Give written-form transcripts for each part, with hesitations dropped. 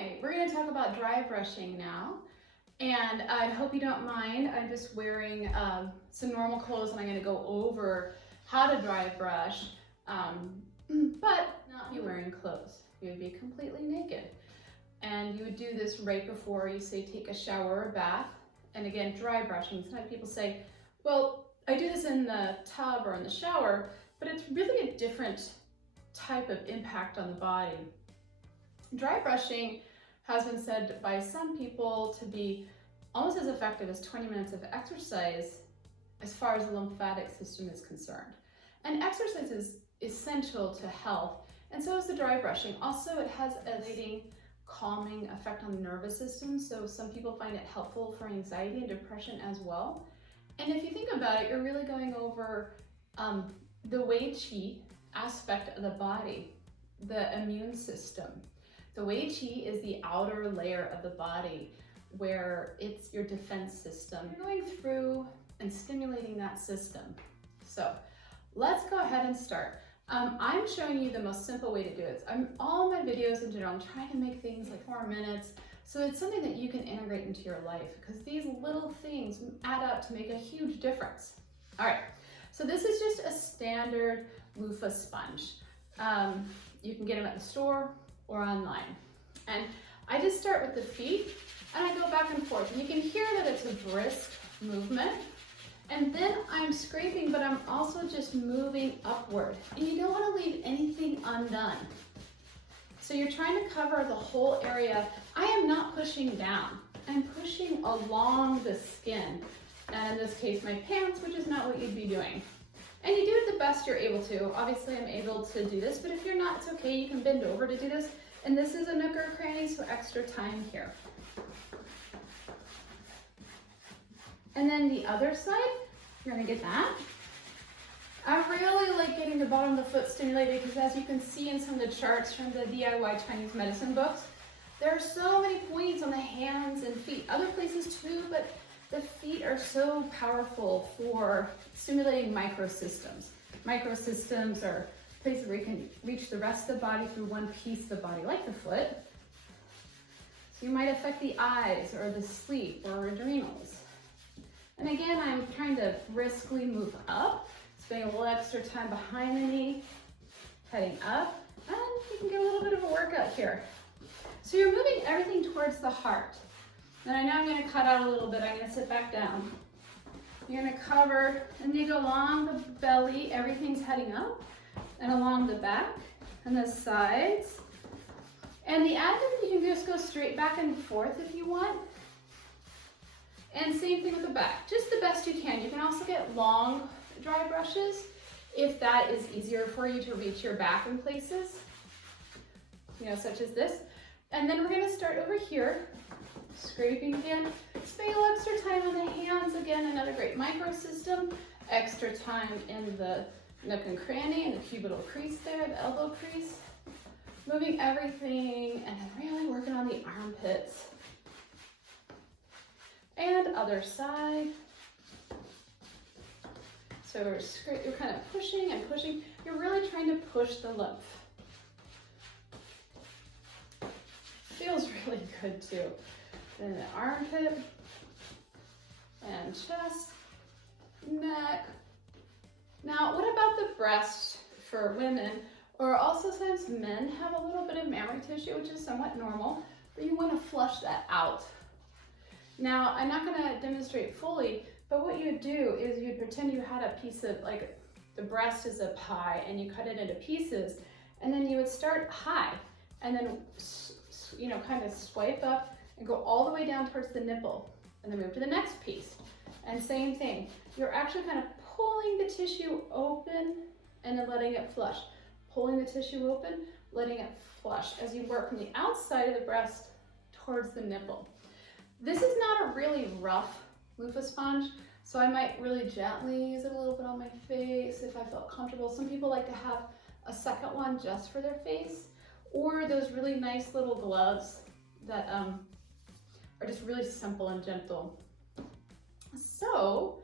Hi, we're going to talk about dry brushing now, and I hope you don't mind. I'm just wearing some normal clothes, and I'm going to go over how to dry brush, but not be wearing clothes. You would be completely naked, and you would do this right before you say take a shower or bath. And again, dry brushing. Sometimes people say, well, I do this in the tub or in the shower, but it's really a different type of impact on the body. Dry brushing has been said by some people to be almost as effective as 20 minutes of exercise as far as the lymphatic system is concerned. And exercise is essential to health, and so is the dry brushing. Also, it has a leading calming effect on the nervous system, so some people find it helpful for anxiety and depression as well. And if you think about it, you're really going over the Wei Qi aspect of the body, the immune system. The Wei Qi is the outer layer of the body where it's your defense system. You're going through and stimulating that system. So let's go ahead and start. I'm showing you the most simple way to do it. All my videos in general, I'm trying to make things like 4 minutes, so it's something that you can integrate into your life, because these little things add up to make a huge difference. All right, so this is just a standard loofah sponge. You can get them at the store or online. And I just start with the feet and I go back and forth. And you can hear that it's a brisk movement. And then I'm scraping, but I'm also just moving upward. And you don't want to leave anything undone. So you're trying to cover the whole area. I am not pushing down. I'm pushing along the skin. And in this case, my pants, which is not what you'd be doing. And you do it the best you're able to. Obviously, I'm able to do this, but if you're not, it's okay. You can bend over to do this. And this is a nook or cranny, so extra time here. And then the other side, you're gonna get that. I really like getting the bottom of the foot stimulated, because as you can see in some of the charts from the DIY Chinese medicine books, there are so many points on the hands and feet. Other places too, but the feet are so powerful for stimulating microsystems. Microsystems are places where you can reach the rest of the body through one piece of the body, like the foot. So you might affect the eyes or the sleep or adrenals. And again, I'm trying to briskly move up, spending a little extra time behind the knee, heading up, and you can get a little bit of a workout here. So you're moving everything towards the heart. And I know I'm going to cut out a little bit. I'm going to sit back down. You're going to cover, and you go along the belly. Everything's heading up, and along the back and the sides. And the abdomen, you can just go straight back and forth if you want. And same thing with the back, just the best you can. You can also get long dry brushes if that is easier for you to reach your back in places, such as this. And then we're going to start over here. Scraping again, spending a little extra time on the hands. Again, another great microsystem. Extra time in the nook and cranny and the cubital crease there, the elbow crease. Moving everything and really working on the armpits. And other side. So you're kind of pushing and pushing. You're really trying to push the lymph. Feels really good too. Then the armpit, and chest, neck. Now, what about the breast for women, or also sometimes men have a little bit of mammary tissue, which is somewhat normal, but you want to flush that out. Now, I'm not going to demonstrate fully, but what you would do is you'd pretend you had a piece of, like, the breast is a pie, and you cut it into pieces, and then you would start high, and then, kind of swipe up, and go all the way down towards the nipple, and then move to the next piece. And same thing, you're actually kind of pulling the tissue open and then letting it flush. Pulling the tissue open, letting it flush as you work from the outside of the breast towards the nipple. This is not a really rough loofah sponge, so I might really gently use it a little bit on my face if I felt comfortable. Some people like to have a second one just for their face, or those really nice little gloves that are just really simple and gentle. So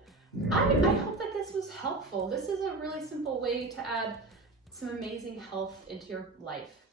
I hope that this was helpful. This is a really simple way to add some amazing health into your life.